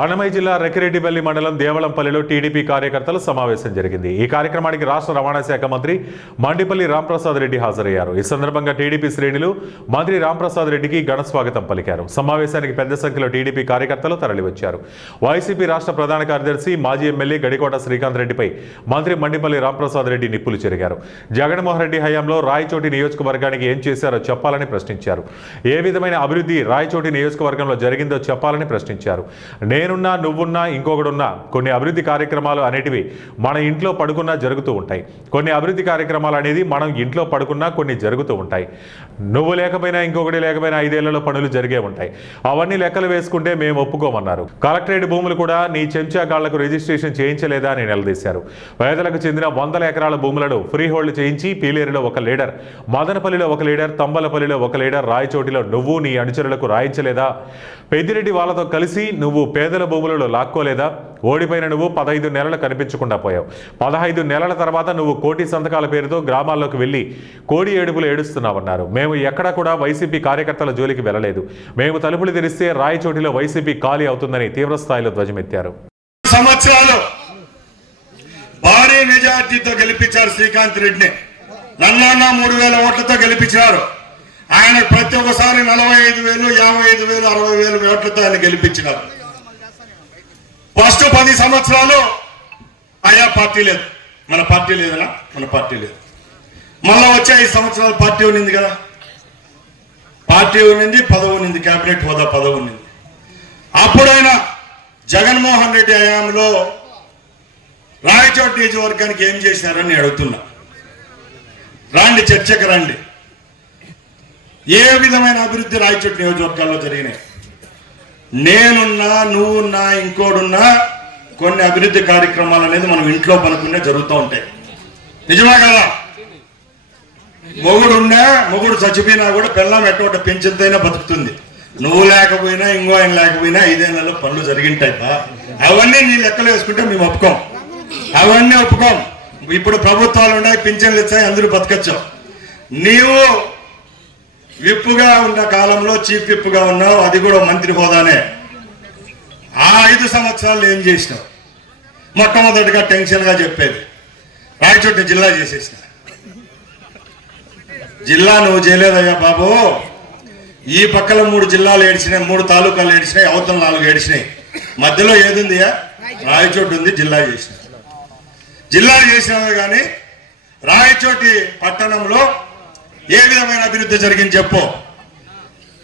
అన్నమయ్య జిల్లా రెక్కిరెడ్డిపల్లి మండలం దేవళంపల్లిలో టీడీపీ కార్యకర్తల సమావేశం జరిగింది। ఈ కార్యక్రమానికి రాష్ట్ర రవాణా శాఖ మంత్రి మండిపల్లి రాంప్రసాద్ రెడ్డి హాజరయ్యారు। ఈ సందర్భంగా టీడీపీ శ్రేణులు మంత్రి రాంప్రసాద్ రెడ్డికి ఘన స్వాగతం పలికారు। సమావేశానికి పెద్ద సంఖ్యలో టీడీపీ కార్యకర్తలు తరలివచ్చారు। వైసీపీ రాష్ట్ర ప్రధాన కార్యదర్శి మాజీ ఎమ్మెల్యే గడికోట శ్రీకాంత్ రెడ్డిపై మంత్రి మండిపల్లి రాంప్రసాద్ రెడ్డి నిప్పులు చెరిగారు। జగన్మోహన్ రెడ్డి హయాంలో రాయచోటి నియోజకవర్గానికి ఏం చేశారో చెప్పాలని ప్రశ్నించారు। ఏ విధమైన అభివృద్ధి రాయచోటి నియోజకవర్గంలో జరిగిందో చెప్పాలని ప్రశ్నించారు। నేనున్నా నువ్వున్నా ఇంకొకడున్నా కొన్ని అభివృద్ధి కార్యక్రమాలు అనేటివి మన ఇంట్లో పడుకున్నా జరుగుతూ ఉంటాయి। కొన్ని అభివృద్ధి కార్యక్రమాలు అనేది మనం ఇంట్లో పడుకున్నా కొన్ని జరుగుతూ ఉంటాయి। నువ్వు లేకపోయినా ఇంకొకటి లేకపోయినా 5 ఏళ్లలో పనులు జరిగే ఉంటాయి। అవన్నీ లెక్కలు వేసుకుంటే మేము ఒప్పుకోమన్నారు। కలెక్టరేట్ భూములు కూడా నీ చెంచాగాళ్లకు రిజిస్ట్రేషన్ చేయించలేదా అని నిలదీశారు। పేదలకు చెందిన 100 ఎకరాల భూములను ఫ్రీ హోల్డ్ చేయించి పీలేరులో ఒక లీడర్, మదనపల్లిలో ఒక లీడర్, తంబలపల్లిలో ఒక లీడర్, రాయచోటిలో నువ్వు నీ అనుచరులకు రాయించలేదా? పెద్దిరెడ్డి వాళ్ళతో కలిసి నువ్వు పేదల భూములలో లాక్కోలేదా? ఓడిపోయిన నువ్వు 15 నెలలు కనిపించకుండా పోయావు। 15 నెలల తర్వాత నువ్వు కోటి సంతకాల పేరుతో గ్రామాల్లోకి వెళ్ళి కోడి ఏడుపులు ఏడుస్తున్నావన్నారు। మేము ఎక్కడా కూడా వైసీపీ కార్యకర్తల జోలికి వెళ్ళలేదు। మేము తలుపులు తెరిస్తే రాయచోటిలో వైసీపీ ఖాళీ అవుతుందని తీవ్రస్థాయిలో ధ్వజమెత్తారు। సంవత్సరాలు భారీ మెజార్టీతో గెలిపించారు శ్రీకాంత్ రెడ్డిని। నన్నా 3000 ఓట్లతో గెలిపించారు। ఆయన ప్రతి ఒక్కసారి 45,000, 55,000, 60,000 ఓట్లతో ఆయన గెలిపించినారు। ఫస్ట్ 10 సంవత్సరాలు ఆయా పార్టీ లేదు, మన పార్టీ లేదనా, మన పార్టీ లేదు। మళ్ళా వచ్చే 5 సంవత్సరాలు పార్టీ ఉన్నింది కదా, పార్టీ ఉన్నింది, పదవి ఉన్నింది, కేబినెట్ హోదా పదవి ఉన్నింది। అప్పుడైనా జగన్మోహన్ రెడ్డి హయాంలో రాయచోటి నియోజకవర్గానికి ఏం చేశారని అడుగుతున్నా। రండి, చర్చకు రండి। ఏ విధమైన అభివృద్ధి రాయచోటి నియోజకవర్గాల్లో జరిగినాయి? నేనున్నా నువ్వున్నా ఇంకోడున్నా కొన్ని అభివృద్ధి కార్యక్రమాలు అనేది మనం ఇంట్లో పనుకునే జరుగుతూ ఉంటాయి, నిజమే కదా? మొగుడు చచ్చిపోయినా కూడా పిల్లం ఎటువంటి పెంచితైనా బతుకుతుంది। నువ్వు లేకపోయినా ఇంకో ఆయన లేకపోయినా 5 ఏళ్లలో పనులు జరిగింటాయి। అవన్నీ నీ లెక్కలు వేసుకుంటే మేము ఒప్పుకోం, అవన్నీ ఒప్పుకోం। ఇప్పుడు ప్రభుత్వాలు ఉన్నాయి, పింఛన్లు ఇచ్చాయి, అందరూ బతకచ్చు। నీవు విప్పుగా ఉన్న కాలంలో చీఫ్ విప్పుగా ఉన్నావు, అది కూడా మంత్రి హోదానే। ఆ 5 సంవత్సరాలు ఏం చేసినావు? మొట్టమొదటిగా టెన్షన్గా చెప్పేది రాయచోటి జిల్లా చేసేసిన। జిల్లా నువ్వు చేయలేదయ్యా బాబు। ఈ పక్కల 3 జిల్లాలు ఏడిచినాయి, 3 తాలూకాలు ఏడిచినాయి, అవతల 4 ఏడిచినాయి, మధ్యలో ఏదుందియా? రాయచోటి ఉంది, జిల్లా చేసిన। జిల్లా చేసినావే కానీ రాయచోటి పట్టణంలో ఏ విధమైన అభివృద్ధి జరిగింది చెప్పు।